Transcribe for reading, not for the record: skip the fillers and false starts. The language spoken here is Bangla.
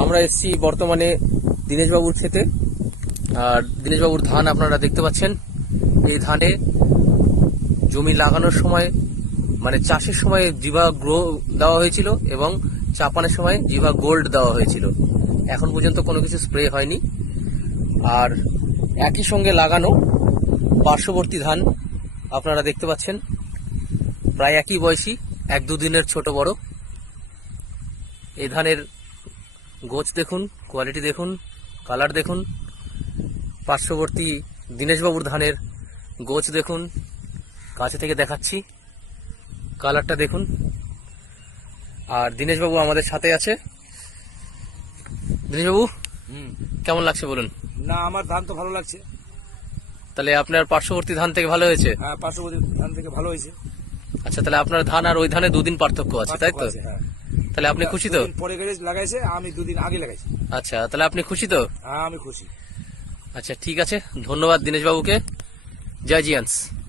আমরা এসেছি বর্তমানে দীনেশবাবুর ক্ষেতে। আর দীনেশবাবুর ধান আপনারা দেখতে পাচ্ছেন। এই ধানে জমি লাগানোর সময় মানে চাষের সময় জিভা গ্রো দেওয়া হয়েছিল এবং চাপানোর সময় জিভা গোল্ড দেওয়া হয়েছিল। এখন পর্যন্ত কোনো কিছু স্প্রে হয়নি। আর একই সঙ্গে লাগানো পার্শ্ববর্তী ধান আপনারা দেখতে পাচ্ছেন, প্রায় একই বয়সী, 1-2 দিনের ছোট বড়। এই ধানের গোছ দেখুন, কোয়ালিটি দেখুন, কালার দেখুন। পার্শ্ববর্তী দীনেশবাবুর ধানের গোছ দেখুন, কাছে থেকে দেখাচ্ছি, কালারটা দেখুন। আর দীনেশবাবু আমাদের সাথে আছে। দীনেশবাবু, কেমন লাগছে বলুন? না, আমার ধান তো ভালো লাগছে। তাহলে আপনার পার্শ্ববর্তী ধান থেকে ভালো হয়েছে? হ্যাঁ, পার্শ্ববর্তী ধান থেকে ভালো হয়েছে। আচ্ছা, তাহলে আপনার ধান আর ওই ধানে 2 দিন পার্থক্য আছে, তাই তো? হ্যাঁ। তাহলে আপনি খুশি তো? 2 দিন পরে লাগাইছে, আমি 2 দিন আগে লাগাইছি। আচ্ছা, তাহলে আপনি খুশি তো? হ্যাঁ, আমি খুশি। আচ্ছা, ঠিক আছে, ধন্যবাদ দীনেশবাবুকে। জয় জিয়ান্স।